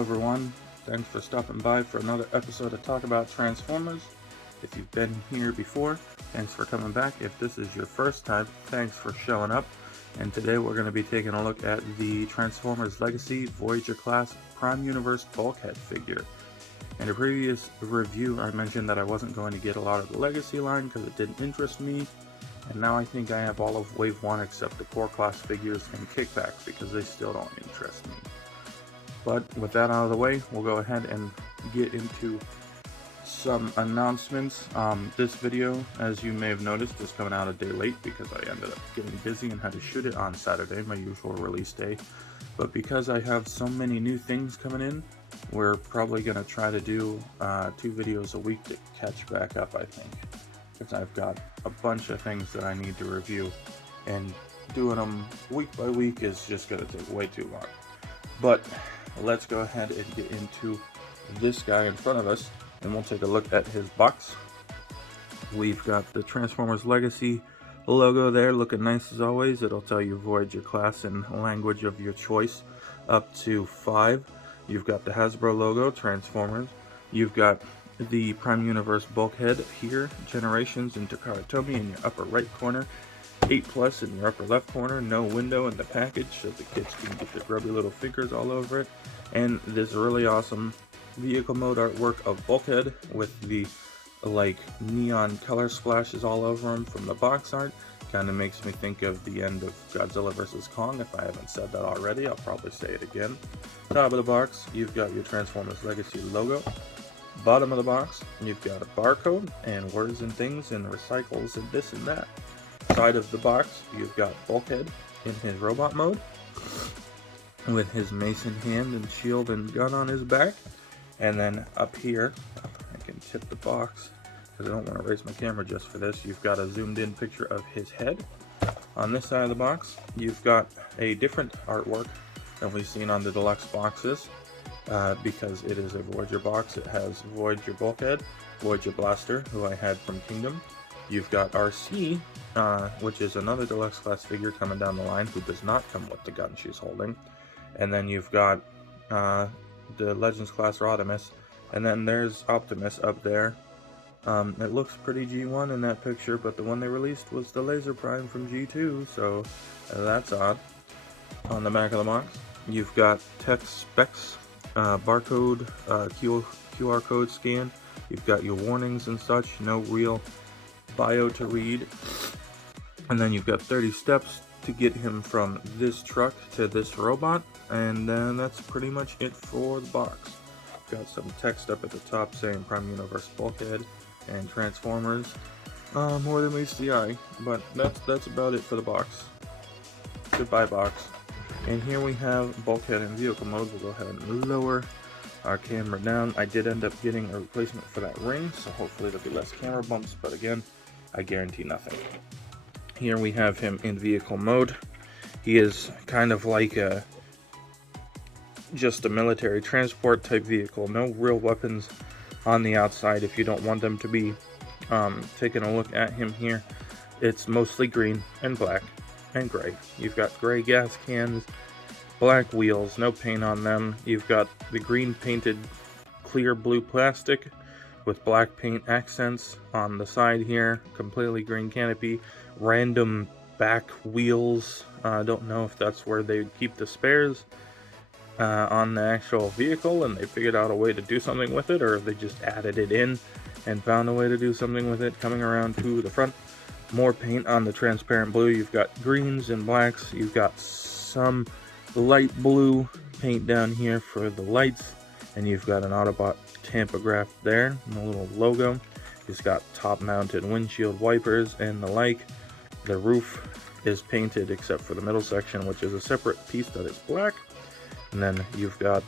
Hello everyone, thanks for stopping by for another episode of Talk About Transformers. If you've been here before, thanks for coming back. If this is your first time, thanks for showing up. And today we're going to be taking a look at the Transformers Legacy Voyager class Prime Universe Bulkhead figure. In a previous review I mentioned that I wasn't going to get a lot of the Legacy line because it didn't interest me. And now I think I have all of Wave 1 except the core class figures and Kickback because they still don't interest me. But with that out of the way, we'll go ahead and get into some announcements. This video, as you may have noticed, is coming out a day late because I ended up getting busy and had to shoot it on Saturday, my usual release day. But because I have so many new things coming in, we're probably going to try to do 2 videos a week to catch back up, I think. Because I've got a bunch of things that I need to review, and doing them week by week is just going to take way too long. But let's go ahead and get into this guy in front of us, and we'll take a look at his box. We've got the Transformers Legacy logo there, looking nice as always. It'll tell you Voyager class and language of your choice, up to 5. You've got the Hasbro logo, Transformers. You've got the Prime Universe Bulkhead here, Generations and Takara Tomy in your upper right corner. 8+ in your upper left corner, no window in the package so the kids can get their grubby little fingers all over it. And this really awesome vehicle mode artwork of Bulkhead with the like neon color splashes all over him from the box art. Kind of makes me think of the end of Godzilla vs. Kong. If I haven't said that already, I'll probably say it again. Top of the box, you've got your Transformers Legacy logo. Bottom of the box, you've got a barcode and words and things and recycles and this and that. Side of the box, you've got Bulkhead in his robot mode with his mace in hand and shield and gun on his back. And then up here, I can tip the box because I don't want to raise my camera just for this. You've got a zoomed in picture of his head. On this side of the box, you've got a different artwork than we've seen on the deluxe boxes. Because it is a Voyager box, it has Voyager Bulkhead, Voyager Blaster, who I had from Kingdom. You've got RC, which is another deluxe class figure coming down the line, who does not come with the gun she's holding. And then you've got the Legends class Rodimus, and then there's Optimus up there. It looks pretty G1 in that picture, but the one they released was the Laser Prime from G2, so that's odd. On the back of the box, you've got tech specs. Barcode, QR code scan. You've got your warnings and such, no real bio to read. And then you've got 30 steps to get him from this truck to this robot, and then that's pretty much it for the box. Got some text up at the top saying Prime Universe Bulkhead and Transformers. More than meets the eye, but that's about it for the box. Goodbye, box. And here we have Bulkhead in vehicle mode. We'll go ahead and lower our camera down. I did end up getting a replacement for that ring, so hopefully there'll be less camera bumps, but again, I guarantee nothing. Here we have him in vehicle mode. He is kind of like just a military transport type vehicle. No real weapons on the outside if you don't want them to be. Taking a look at him here, it's mostly green and black and gray. You've got gray gas cans, black wheels, no paint on them. You've got the green painted clear blue plastic with black paint accents on the side here, completely green canopy, random back wheels. I don't know if that's where they keep the spares on the actual vehicle and they figured out a way to do something with it, or if they just added it in and found a way to do something with it. Coming around to the front, more paint on the transparent blue. You've got greens and blacks. You've got some light blue paint down here for the lights, and you've got an Autobot tampograph there and a little logo. He's got top mounted windshield wipers and the like. The roof is painted except for the middle section, which is a separate piece that is black, and then you've got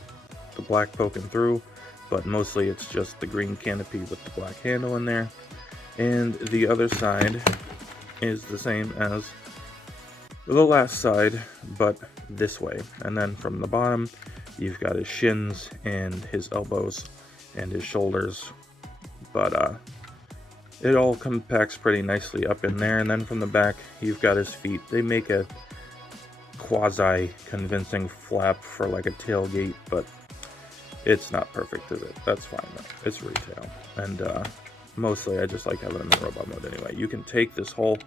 the black poking through, but mostly it's just the green canopy with the black handle in there. And the other side is the same as the last side, but this way. And then from the bottom, you've got his shins and his elbows and his shoulders. But it all compacts pretty nicely up in there. And then from the back, you've got his feet. They make a quasi-convincing flap for like a tailgate, but It's not perfect, is it? That's fine though. It's retail. And mostly I just like having them in robot mode anyway. You can take this whole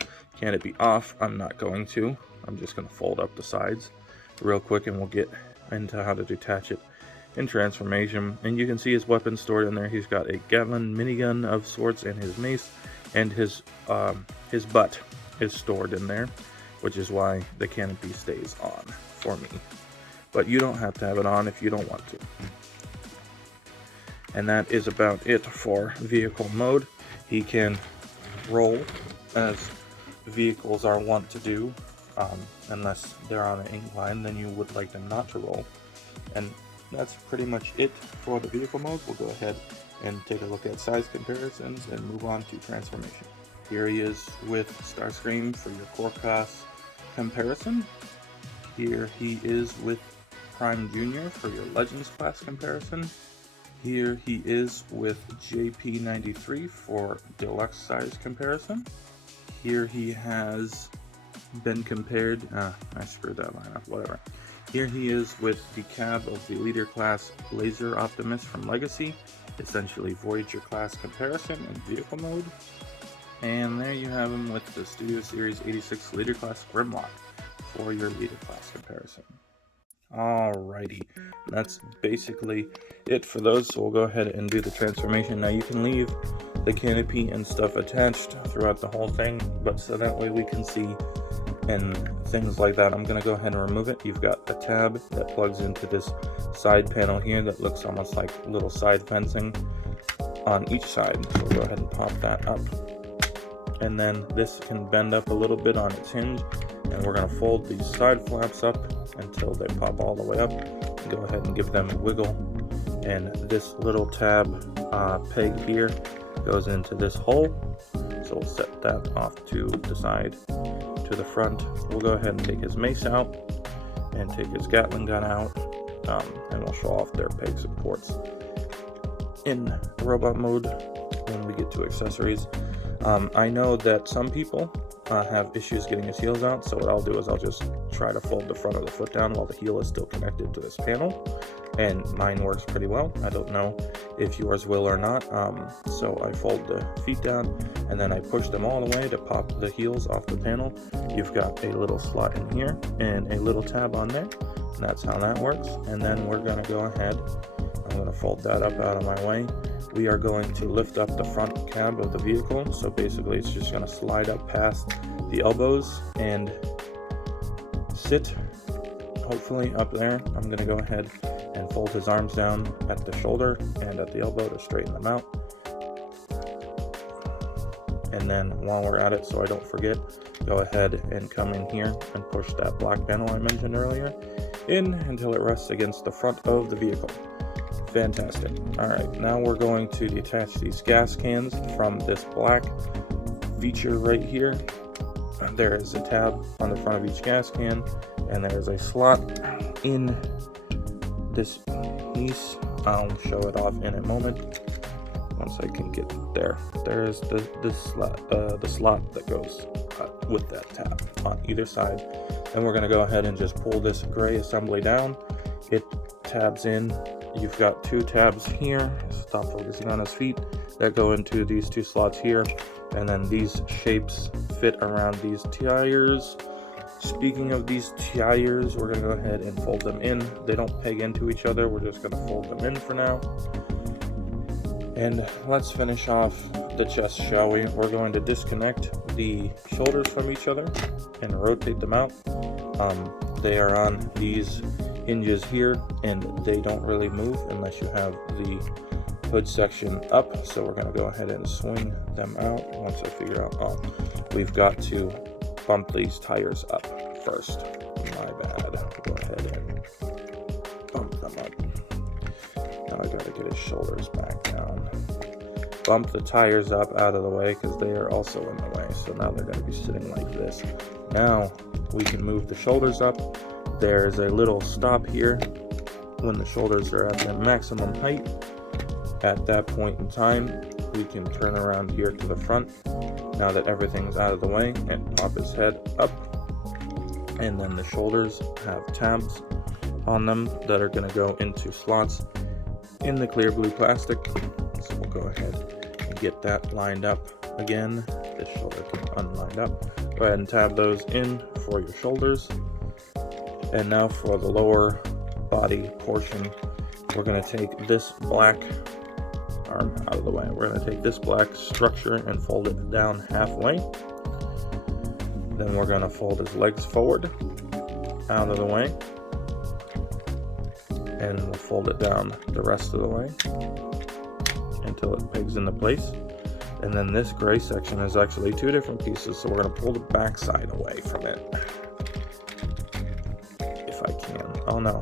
canopy off. I'm not going to. I'm just going to fold up the sides real quick, and we'll get into how to detach it in transformation. And you can see his weapons stored in there. He's got a Gatling minigun of sorts and his mace, and his butt is stored in there, which is why the canopy stays on for me. But you don't have to have it on if you don't want to. And that is about it for vehicle mode. He can roll as vehicles are wont to do, unless they're on an incline, then you would like them not to roll. And that's pretty much it for the vehicle mode. We'll go ahead and take a look at size comparisons and move on to transformation. Here he is with Starscream for your core class comparison. Here he is with Prime Jr. for your Legends class comparison. Here he is with JP93 for deluxe size comparison. Here he has been compared, I screwed that line up, whatever. Here he is with the cab of the leader class Laser Optimus from Legacy, essentially Voyager class comparison in vehicle mode. And there you have him with the Studio Series 86 leader class Grimlock for your leader class comparison. Alrighty, that's basically it for those, so we'll go ahead and do the transformation. Now you can leave the canopy and stuff attached throughout the whole thing, but so that way we can see and things like that. I'm going to go ahead and remove it. You've got a tab that plugs into this side panel here that looks almost like little side fencing on each side, so we'll go ahead and pop that up. And then this can bend up a little bit on its hinge, and we're going to fold these side flaps up until they pop all the way up. Go ahead and give them a wiggle, and this little tab peg here goes into this hole, so we'll set that off to the side. To the front, we'll go ahead and take his mace out and take his Gatling gun out, and we'll show off their peg supports in robot mode when we get to accessories. I know that some people have issues getting his heels out, so what I'll do is I'll just try to fold the front of the foot down while the heel is still connected to this panel, and mine works pretty well. I don't know if yours will or not. So I fold the feet down, and then I push them all the way to pop the heels off the panel. You've got a little slot in here and a little tab on there, and that's how that works. And then we're going to go ahead, I'm going to fold that up out of my way. We are going to lift up the front cab of the vehicle, so basically it's just going to slide up past the elbows and sit hopefully up there. I'm going to go ahead and fold his arms down at the shoulder and at the elbow to straighten them out. And then while we're at it, so I don't forget, go ahead and come in here and push that black panel I mentioned earlier in until it rests against the front of the vehicle. Fantastic. Alright, now we're going to detach these gas cans from this black feature right here. There is a tab on the front of each gas can, and there's a slot in this piece. I'll show it off in a moment once I can get there. There's the slot that goes with that tab on either side. Then we're going to go ahead and just pull this gray assembly down. It tabs in. You've got two tabs here, stop focusing on his feet, that go into these two slots here, and then these shapes fit around these tires. Speaking of these tires, we're going to go ahead and fold them in. They don't peg into each other, we're just going to fold them in for now. And let's finish off the chest, shall we? We're going to disconnect the shoulders from each other and rotate them out. They are on these hinges here, and they don't really move unless you have the hood section up, so we're going to go ahead and swing them out. Once I figure out, we've got to bump these tires up first. My bad. Go ahead and bump them up. Now I got to get his shoulders back down. Bump the tires up out of the way because they are also in the way, so now they're going to be sitting like this. Now we can move the shoulders up. There's a little stop here when the shoulders are at their maximum height. At that point in time, we can turn around here to the front now that everything's out of the way and pop his head up. And then the shoulders have tabs on them that are going to go into slots in the clear blue plastic. So we'll go ahead and get that lined up again. This shoulder can unlined up. Go ahead and tab those in for your shoulders. And now for the lower body portion, we're going to take this black arm out of the way. We're going to take this black structure and fold it down halfway. Then we're going to fold his legs forward, out of the way, and we'll fold it down the rest of the way until it pegs into place. And then this gray section is actually two different pieces, so we're going to pull the back side away from it. If I can. Oh no.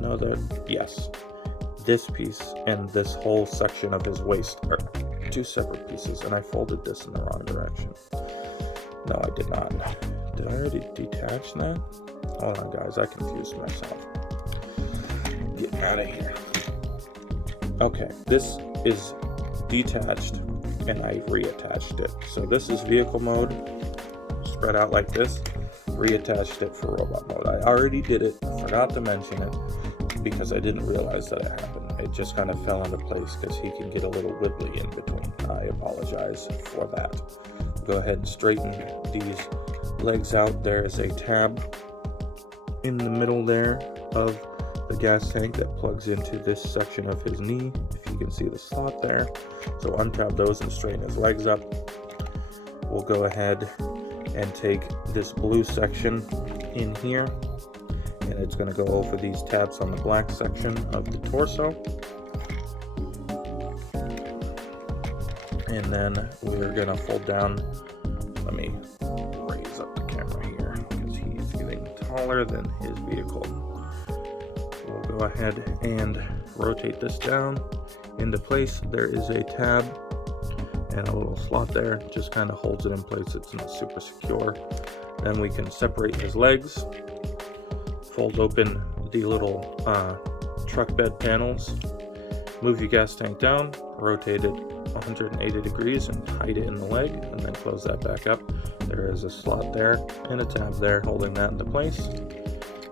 No, yes. This piece and this whole section of his waist are two separate pieces, and I folded this in the wrong direction. No, I did not. Did I already detach that? Hold on, guys. I confused myself. Get out of here. Okay, this is detached, and I reattached it. So this is vehicle mode, spread out like this. Reattached it for robot mode. I already did it. Forgot to mention it because I didn't realize that it happened. It just kind of fell into place because he can get a little wibbly in between. I apologize for that. Go ahead and straighten these legs out. There is a tab in the middle there of the gas tank that plugs into this section of his knee, if you can see the slot there. So untab those and straighten his legs up. We'll go ahead and take this blue section in here, and it's going to go over these tabs on the black section of the torso. And then we're going to fold down. Let me raise up the camera here because he's getting taller than his vehicle. We'll go ahead and rotate this down into place. There is a tab and a little slot there, just kind of holds it in place. It's not super secure. Then we can separate his legs, fold open the little truck bed panels, move your gas tank down, rotate it 180 degrees and hide it in the leg, and then close that back up. There is a slot there and a tab there holding that into place.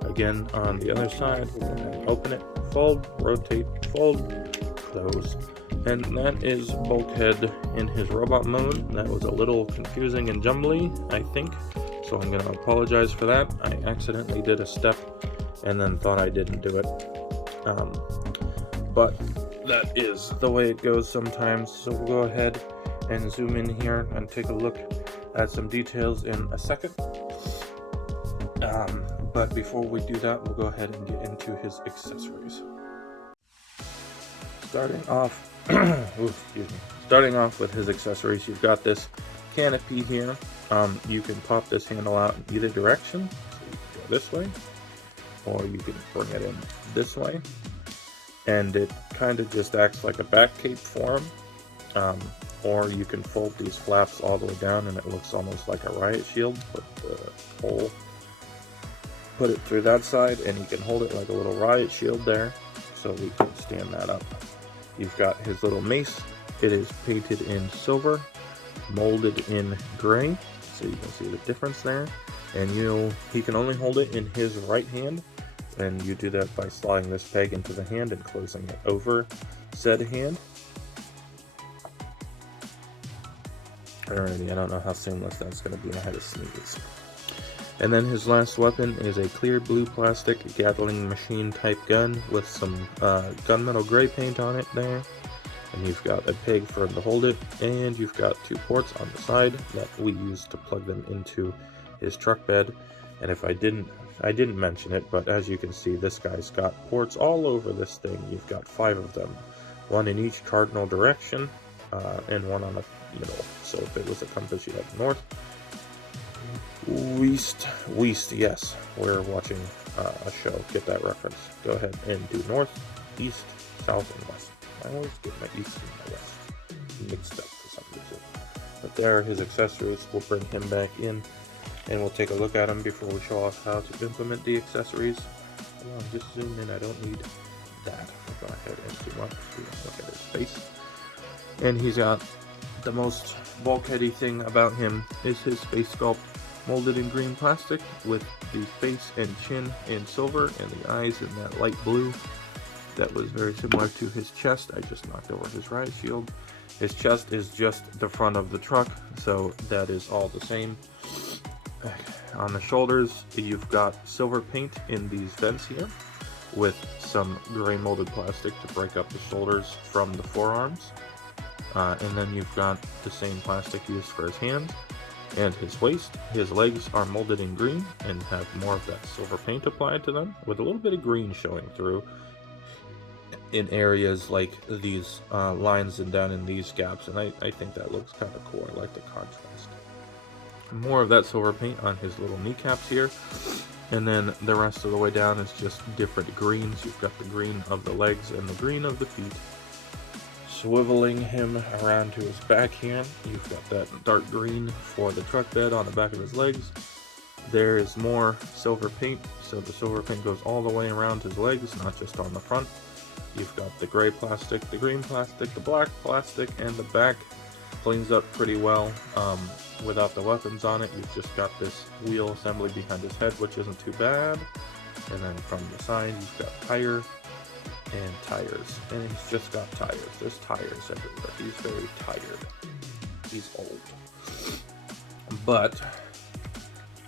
Again, on the other side, we'll go ahead and open it, fold, rotate, fold, close. And that is Bulkhead in his robot mode. That was a little confusing and jumbly, I think, so I'm going to apologize for that. I accidentally did a step and then thought I didn't do it. But that is the way it goes sometimes. So we'll go ahead and zoom in here and take a look at some details in a second. But before we do that, we'll go ahead and get into his accessories. Starting off Starting off with his accessories, you've got this canopy here. You can pop this handle out in either direction. So you can go this way, or you can bring it in this way. And it kind of just acts like a back cape for him. Or you can fold these flaps all the way down and it looks almost like a riot shield. Put it through that side and you can hold it like a little riot shield there. So we can stand that up. You've got his little mace. It is painted in silver, molded in gray, so you can see the difference there. And he can only hold it in his right hand, and you do that by sliding this peg into the hand and closing it over said hand. Alrighty, I don't know how seamless that's going to be. I had to sneeze. And then his last weapon is a clear blue plastic Gatling machine type gun with some gunmetal gray paint on it there. And you've got a peg for him to hold it, and you've got two ports on the side that we use to plug them into his truck bed. And if I didn't mention it, but as you can see, this guy's got ports all over this thing. You've got 5 of them, one in each cardinal direction, and one on the middle. So if it was a compass, you have north, west, yes, we're watching a show, get that reference. Go ahead and do north, east, south, and west. I always get my east and my west mixed up for some reason. But there are his accessories. We'll bring him back in and we'll take a look at him before we show off how to implement the accessories. Come on, just zoom in, I don't need that. We'll go ahead and zoom up so we can look at his face. And he's got the most bulkheady thing about him is his face sculpt, molded in green plastic with the face and chin in silver and the eyes in that light blue. that was very similar to his chest. I just knocked over his riot shield. His chest is just the front of the truck, so that is all the same. On the shoulders, you've got silver paint in these vents here, with some gray molded plastic to break up the shoulders from the forearms. And then you've got the same plastic used for his hands and his waist. His legs are molded in green and have more of that silver paint applied to them, with a little bit of green showing through in areas like these lines and down in these gaps, and I think that looks kind of cool. I like the contrast. More of that silver paint on his little kneecaps here, and then the rest of the way down is just different greens. You've got the green of the legs and the green of the feet. Swiveling him around to his back here, you've got that dark green for the truck bed on the back of his legs. There is more silver paint, so the silver paint goes all the way around his legs, not just on the front. You've got the gray plastic, the green plastic, the black plastic, and the back cleans up pretty well without the weapons on it. You've just got this wheel assembly behind his head, which isn't too bad. And then from the side, you've got tire and tires, and he's just got tires. There's tires everywhere. He's very tired. He's old. But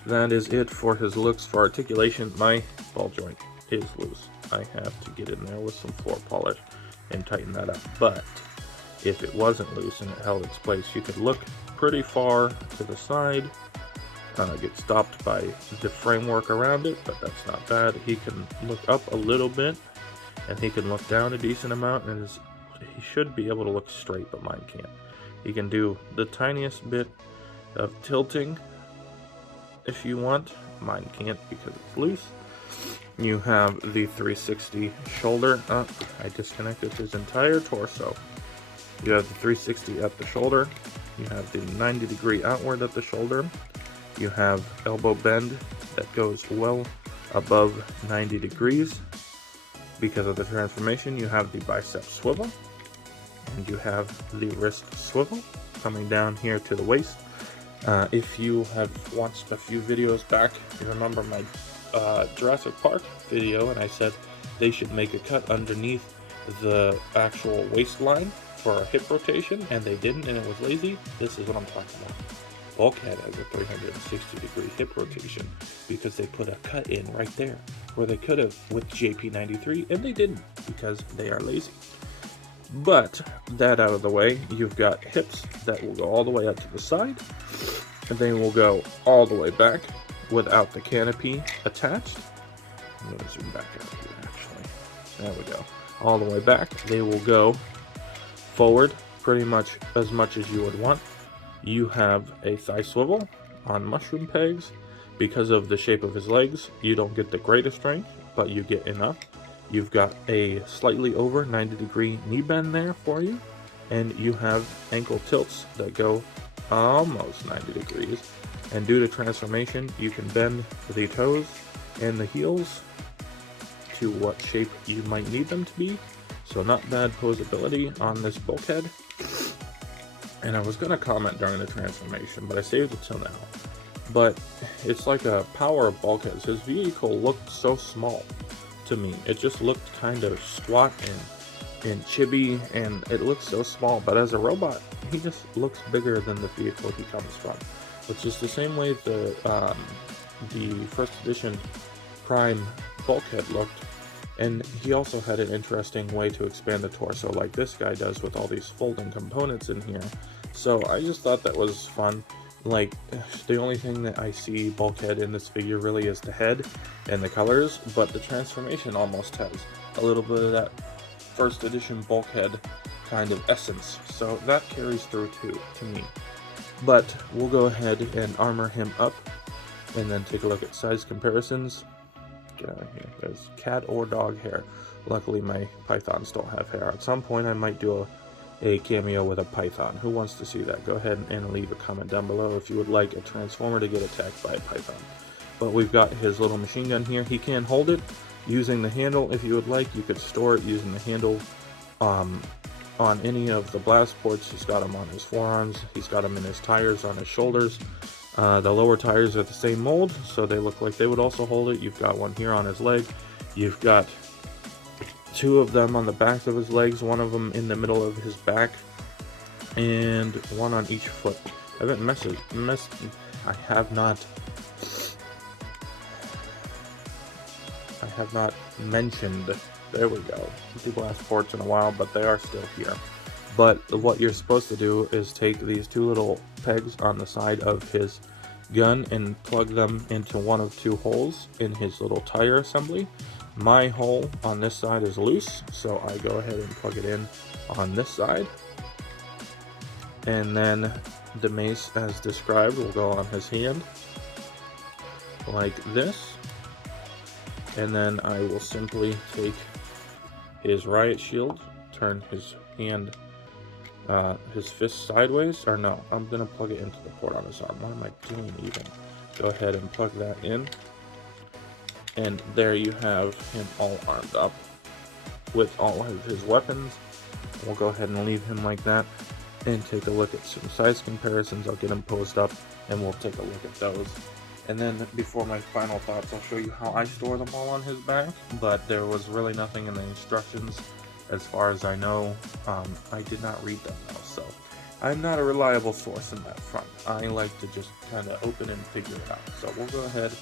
that is it for his looks. For articulation, my ball joint is loose. I have to get in there with some floor polish and tighten that up. But if it wasn't loose and it held its place, you could look pretty far to the side, get stopped by the framework around it, but that's not bad. He can look up a little bit, and he can look down a decent amount, and he should be able to look straight, but mine can't. He can do the tiniest bit of tilting if you want. Mine can't because it's loose. You have the 360 shoulder. I disconnected his entire torso. You have the 360 at the shoulder. You have the 90 degree outward at the shoulder. You have elbow bend that goes well above 90 degrees. Because of the transformation, you have the bicep swivel, and you have the wrist swivel coming down here to the waist. If you have watched a few videos back, you remember my Jurassic Park video, and I said they should make a cut underneath the actual waistline for a hip rotation, and they didn't, and it was lazy. This is what I'm talking about. Bulkhead has a 360 degree hip rotation because they put a cut in right there where they could have with JP93, and they didn't because they are lazy. But that out of the way, you've got hips that will go all the way up to the side, and they will go all the way back without the canopy attached. I'm going to zoom back out here actually. There we go. All the way back. They will go forward pretty much as you would want. You have a thigh swivel on mushroom pegs. Because of the shape of his legs, you don't get the greatest strength, but you get enough. You've got a slightly over 90 degree knee bend there for you, and you have ankle tilts that go almost 90 degrees. And due to transformation, you can bend the toes and the heels to what shape you might need them to be. So not bad posability on this bulkhead. And I was going to comment during the transformation, but I saved it till now. But it's like a power of bulkheads. His vehicle looked so small to me. It just looked kind of squat and chibi, and it looks so small. But as a robot, he just looks bigger than the vehicle he comes from, which is the same way the first edition Prime Bulkhead looked. And he also had an interesting way to expand the torso like this guy does with all these folding components in here. So I just thought that was fun. Like, the only thing that I see Bulkhead in this figure really is the head and the colors, but the transformation almost has a little bit of that first edition Bulkhead kind of essence. So that carries through too, to me. But we'll go ahead and armor him up and then take a look at size comparisons. Get out of here. There's cat or dog hair. Luckily my pythons don't have hair. At some point I might do a cameo with a python. Who wants to see that? Go ahead and leave a comment down below if you would like a transformer to get attacked by a python. But we've got his little machine gun here. He can hold it using the handle if you would like. You could store it using the handle on any of the blast ports. He's got them on his forearms. He's got them in his tires on his shoulders. The lower tires are the same mold, so they look like they would also hold it. You've got one here on his leg. You've got 2 of them on the backs of his legs, 1 of them in the middle of his back, and 1 on each foot. I have not mentioned, there we go. People ask ports in a while, but they are still here. But what you're supposed to do is take these 2 little pegs on the side of his gun and plug them into one of 2 holes in his little tire assembly. My hole on this side is loose, so I go ahead and plug it in on this side. And then the mace, as described, will go on his hand like this. And then I will simply take his riot shield, turn his hand, his fist sideways, or no, I'm gonna plug it into the port on his arm. What am I doing even? Go ahead and plug that in. And there you have him all armed up with all of his weapons. We'll go ahead and leave him like that and take a look at some size comparisons. I'll get him posed up and we'll take a look at those. And then before my final thoughts, I'll show you how I store them all on his back, but there was really nothing in the instructions as far as I know. I did not read them though, so I'm not a reliable source in that front. I like to just kind of open and figure it out. So we'll go ahead,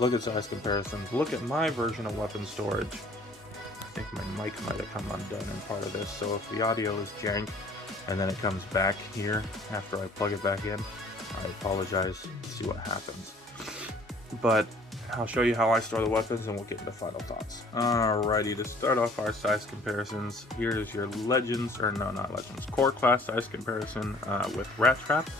look at size comparisons, look at my version of weapon storage. I think my mic might have come undone in part of this, so if the audio is jank and then it comes back here after I plug it back in, I apologize. See what happens. But I'll show you how I store the weapons and we'll get into final thoughts. Alrighty, to start off our size comparisons, here is your Legends, or no, not Legends, Core Class size comparison with Rat Trap.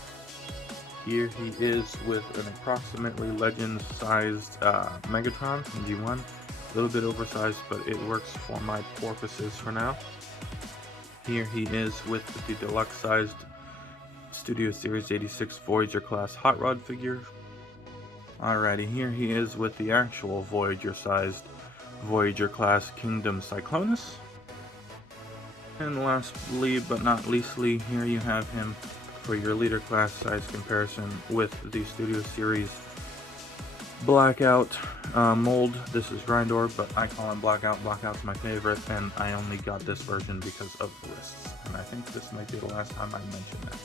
Here he is with an approximately Legends-sized Megatron from G1. A little bit oversized, but it works for my purposes for now. Here he is with the deluxe-sized Studio Series 86 Voyager class hot rod figure. Alrighty, here he is with the actual Voyager-sized Voyager class Kingdom Cyclonus. And lastly but not leastly, here you have him for your leader class size comparison with the Studio Series Blackout mold. This is Grindor, but I call him Blackout. Blackout's my favorite, and I only got this version because of the wrists. And I think this might be the last time I mention that.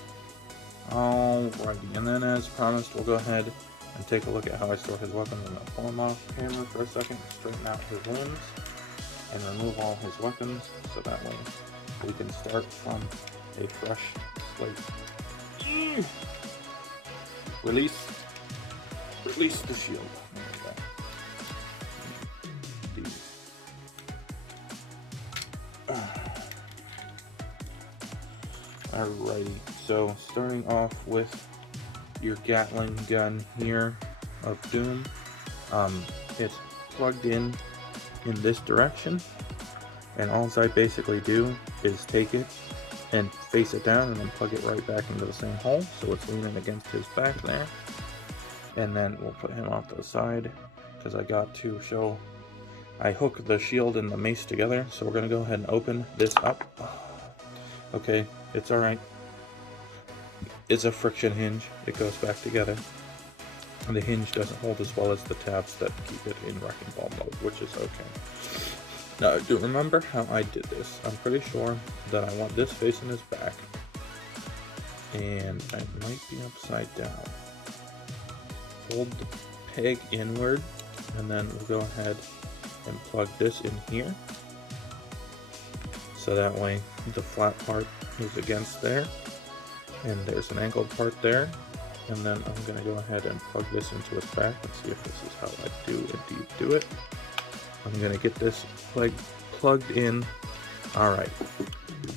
Alrighty, and then as promised, we'll go ahead and take a look at how I store his weapons. I'm going to pull him off the camera for a second, straighten out his limbs, and remove all his weapons, so that way we can start from a fresh slate. Release the shield. Alrighty, so starting off with your Gatling gun here of Doom. It's plugged in this direction, and all I basically do is take it and face it down and then plug it right back into the same hole, so it's leaning against his back there. And then we'll put him off to the side because I got to show I hook the shield and the mace together. So we're going to go ahead and open this up. Okay, it's alright. It's a friction hinge. It goes back together. And the hinge doesn't hold as well as the tabs that keep it in wrecking ball mode, which is okay. Now, do remember how I did this. I'm pretty sure that I want this facing his back. And it might be upside down. Hold the peg inward, and then we'll go ahead and plug this in here. So that way the flat part is against there. And there's an angled part there. And then I'm going to go ahead and plug this into its back and see if this is how I do indeed do it. I'm going to get this plugged in. Alright,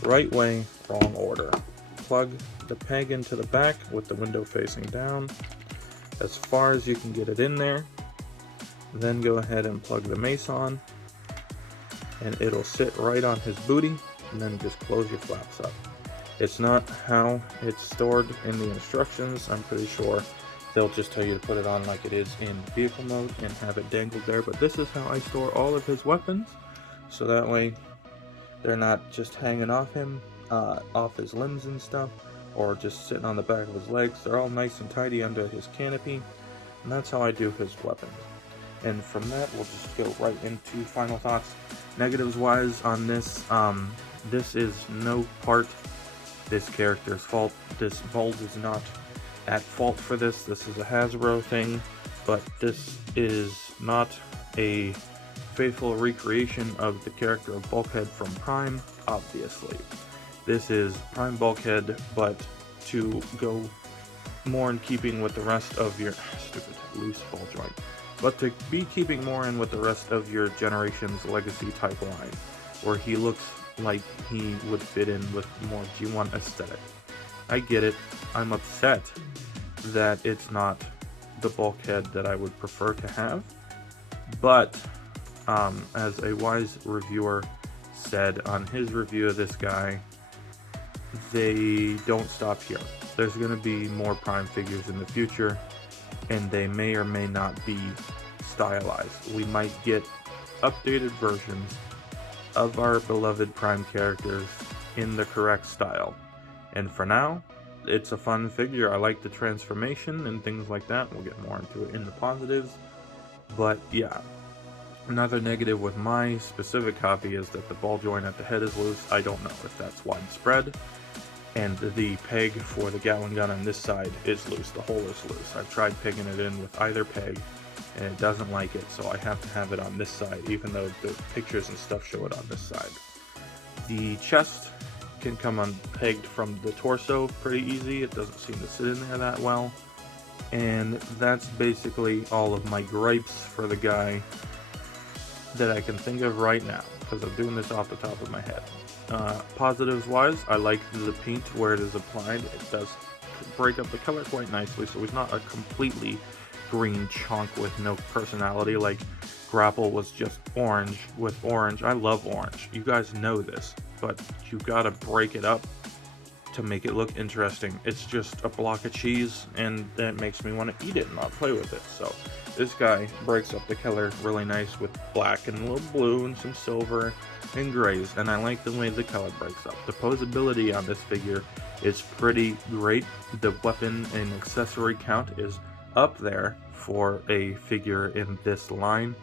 right way, wrong order. Plug the peg into the back with the window facing down as far as you can get it in there. Then go ahead and plug the mace on, and it'll sit right on his booty, and then just close your flaps up. It's not how it's stored in the instructions. I'm pretty sure they'll just tell you to put it on like it is in vehicle mode and have it dangled there, but this is how I store all of his weapons, so that way they're not just hanging off him, off his limbs and stuff, or just sitting on the back of his legs. They're all nice and tidy under his canopy, and that's how I do his weapons. And from that, we'll just go right into final thoughts. Negatives wise on this, this is no part this character's fault. This mold is not at fault for this. This is a Hasbro thing, but this is not a faithful recreation of the character of Bulkhead from Prime, obviously. This is Prime Bulkhead, but to go more in keeping with the rest of your stupid loose ball joint, but to be keeping more in with the rest of your Generations Legacy type line, where he looks like he would fit in with more G1 aesthetic. I get it. I'm upset that it's not the Bulkhead that I would prefer to have, but as a wise reviewer said on his review of this guy, they don't stop here. There's going to be more Prime figures in the future, and they may or may not be stylized. We might get updated versions of our beloved Prime characters in the correct style. And for now, it's a fun figure. I like the transformation and things like that. We'll get more into it in the positives. But yeah, another negative with my specific copy is that the ball joint at the head is loose. I don't know if that's widespread. And the peg for the Gatling gun on this side is loose. The hole is loose. I've tried pegging it in with either peg, and it doesn't like it, so I have to have it on this side, even though the pictures and stuff show it on this side. The chest can come unpegged from the torso pretty easy. It doesn't seem to sit in there that well. And that's basically all of my gripes for the guy that I can think of right now, because I'm doing this off the top of my head. Positives wise, I like the paint where it is applied. It does break up the color quite nicely, so he's not a completely green chunk with no personality like Grapple was just orange with orange. I love orange. You guys know this, but you gotta break it up to make it look interesting. It's just a block of cheese, and that makes me want to eat it and not play with it. So this guy breaks up the color really nice with black and a little blue and some silver and grays, and I like the way the color breaks up. The posability on this figure is pretty great. The weapon and accessory count is up there for a figure in this line.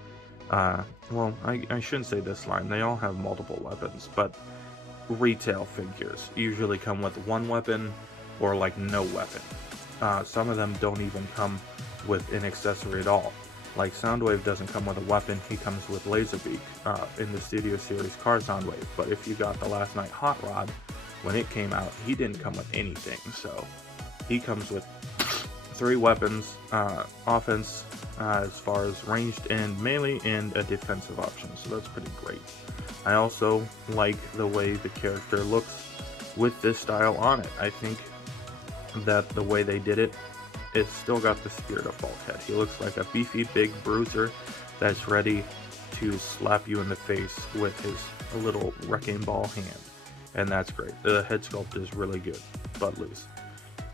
Well, I shouldn't say this line. They all have multiple weapons, but retail figures usually come with one weapon or like no weapon. Some of them don't even come with an accessory at all. Like Soundwave doesn't come with a weapon, he comes with Laserbeak in the Studio Series car Soundwave. But if you got the Last Night Hot Rod, when it came out, he didn't come with anything. So he comes with 3 weapons, offense as far as ranged and melee, and a defensive option. So that's pretty great. I also like the way the character looks with this style on it. I think that the way they did it, it's still got the spirit of Bulkhead. He looks like a beefy big bruiser that's ready to slap you in the face with his little wrecking ball hand. And that's great. The head sculpt is really good, but loose.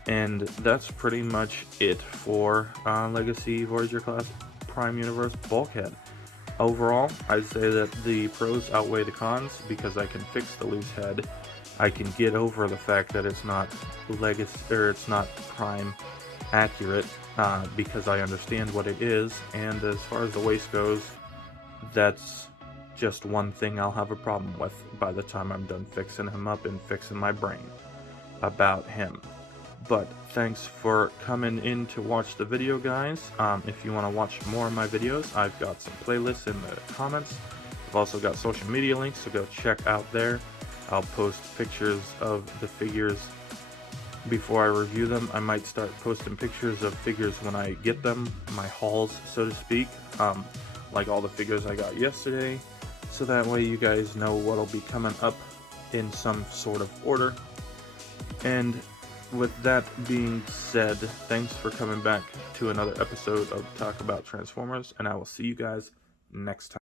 And that's pretty much it for Legacy Voyager class Prime Universe Bulkhead. Overall, I'd say that the pros outweigh the cons because I can fix the loose head. I can get over the fact that it's not Legacy or it's not Prime accurate because I understand what it is. And as far as the waist goes, that's just one thing I'll have a problem with by the time I'm done fixing him up and fixing my brain about him. But thanks for coming in to watch the video, guys. If you want to watch more of my videos, I've got some playlists in the comments. I've also got social media links, so go check out there. I'll post pictures of the figures before I review them. I might start posting pictures of figures when I get them, my hauls, so to speak, like all the figures I got yesterday, so that way you guys know what'll be coming up in some sort of order. And with that being said, thanks for coming back to another episode of Talk About Transformers, and I will see you guys next time.